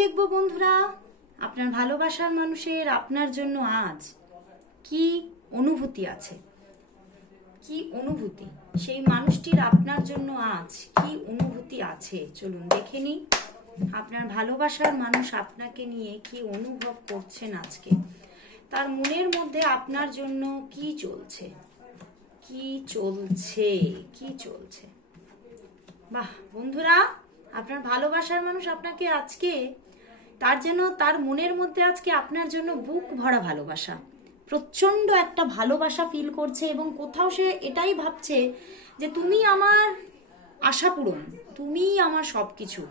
দেখব বন্ধুরা আপনার ভালোবাসার মানুষের আপনার জন্য আজ কি অনুভূতি আছে, কি অনুভূতি সেই মানুষটির আপনার জন্য আজ কি অনুভূতি আছে। চলুন দেখে নিই আপনার ভালোবাসার মানুষ আপনাকে নিয়ে কি অনুভব করছেন আজকে। তার মনের মধ্যে আপনার জন্য কি চলছে, কি চলছে, কি চলছে। বাহ বন্ধুরা, আপনার ভালোবাসার মানুষ আপনাকে আজকে তার মনের মধ্যে আজকে আপনার জন্য বুক ভরা ভালোবাসা, প্রচন্ড একটা ভালোবাসা ফিল করছে এবং কোথাও সে এটাই ভাবছে যে তুমি আমার আশা পূরণ, তুমি আমার সবকিছু।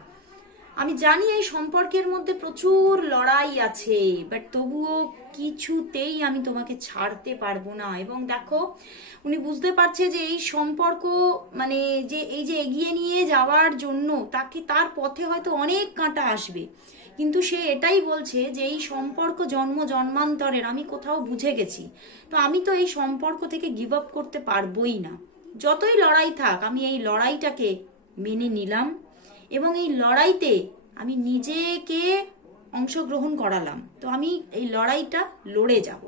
আমি জানি এই সম্পর্কের মধ্যে প্রচুর লড়াই আছে, বাট তবুও কিছুতেই আমি তোমাকে ছাড়তে পারবো না। এবং দেখো উনি বুঝতে পারছে যে এই সম্পর্ক মানে যে এই যে এগিয়ে নিয়ে যাওয়ার জন্য তার পথে হয়তো অনেক কাঁটা আসবে, কিন্তু সে এটাই বলছে যে এই সম্পর্ক জন্মান্তরের, আমি কোথাও বুঝে গেছি, তো আমি তো এই সম্পর্ক থেকে গিভ আপ করতে পারবোই না। যতই লড়াই থাক আমি এই লড়াইটাকে মেনে নিলাম এবং এই লড়াইতে আমি নিজেকে অংশগ্রহণ করালাম, তো আমি এই লড়াইটা লড়ে যাব।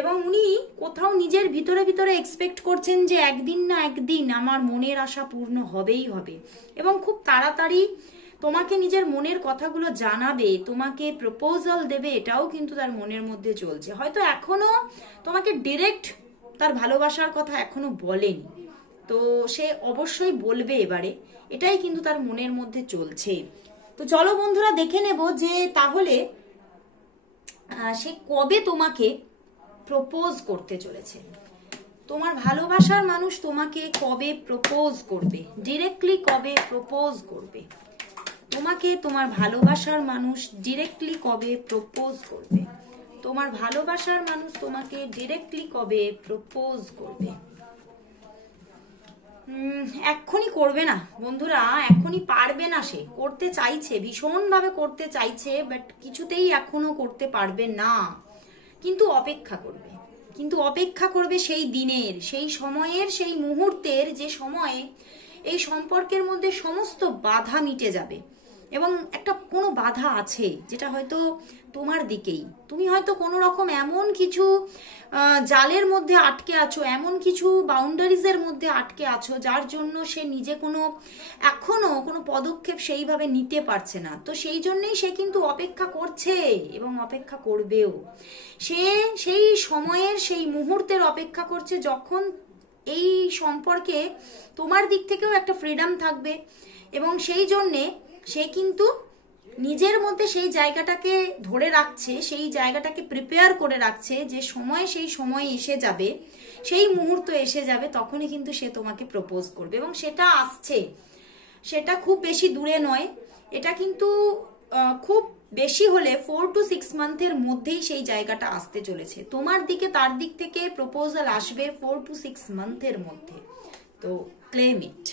এবং উনি কোথাও নিজের ভিতরে ভিতরে এক্সপেক্ট করছেন যে একদিন না একদিন আমার মনের আশা পূর্ণ হবেই হবে এবং খুব তাড়াতাড়ি তোমাকে নিজের মনের কথাগুলো জানাবে, তোমাকে প্রপোজাল দেবে, এটাও কিন্তু তার মনের মধ্যে চলছে। হয়তো এখনো তোমাকে ডিরেক্ট তার ভালোবাসার কথা এখনো বলেনি, তো সে অবশ্যই বলবে এবারে, এটাই কিন্তু তার মনের মধ্যে চলছে। তো চলো বন্ধুরা দেখে নেব যে তাহলে সে কবে তোমাকে প্রপোজ করতে চলেছে। তোমার ভালোবাসার মানুষ তোমাকে কবে প্রপোজ করবে, ডিরেক্টলি কবে প্রপোজ করবে তোমাকে। তোমার ভালোবাসার মানুষ ডিরেক্টলি কবে প্রপোজ করবে, তোমার ভালোবাসার মানুষ তোমাকে ডিরেক্টলি কবে প্রপোজ করবে। এক্ষুনি করবে না বন্ধুরা, এক্ষুনি পারবে না। সে করতে চাইছে, ভীষণভাবে করতে চাইছে, বাট কিছুতেই এখনো করতে পারবে না। কিন্তু অপেক্ষা করবে, কিন্তু অপেক্ষা করবে সেই দিনের, সেই সময়ের, সেই মুহূর্তের যে সময়ে এই সম্পর্কের মধ্যে সমস্ত বাধা মিটে যাবে। এবং একটা কোনো বাধা আছে যেটা হয়তো তোমার দিকেই, তুমি হয়তো কোনো রকম এমন কিছু জালের মধ্যে আটকে আছো, এমন কিছু বাউন্ডারিজের মধ্যে আটকে আছো যার জন্য সে নিজে এখনো কোনো পদক্ষেপ সেইভাবে নিতে পারছে না। তো সেই জন্যই সে কিন্তু অপেক্ষা করছে এবং অপেক্ষা করবেও। সে সেই সময়ের, সেই মুহূর্তের অপেক্ষা করছে যখন এই সম্পর্কে তোমার দিক থেকেও একটা ফ্রিডম থাকবে এবং সেই জন্যে সে কিন্তু নিজের মধ্যে সেই জায়গাটাকে ধরে রাখছে, সেই জায়গাটাকে প্রিপেয়ার করে রাখছে যে সময়, সেই সময় এসে যাবে, সেই মুহূর্ত এসে যাবে, তখনই কিন্তু সে তোমাকে প্রপোজ করবে। এবং সেটা আসছে, সেটা খুব বেশি দূরে নয়, এটা কিন্তু খুব বেশি হলে 4 to 6 মান্থের মধ্যেই সেই জায়গাটা আসতে চলেছে। তোমার দিকে তার দিক থেকে প্রপোজাল আসবে 4 to 6 মান্থের মধ্যে। তো ক্লেম ইট।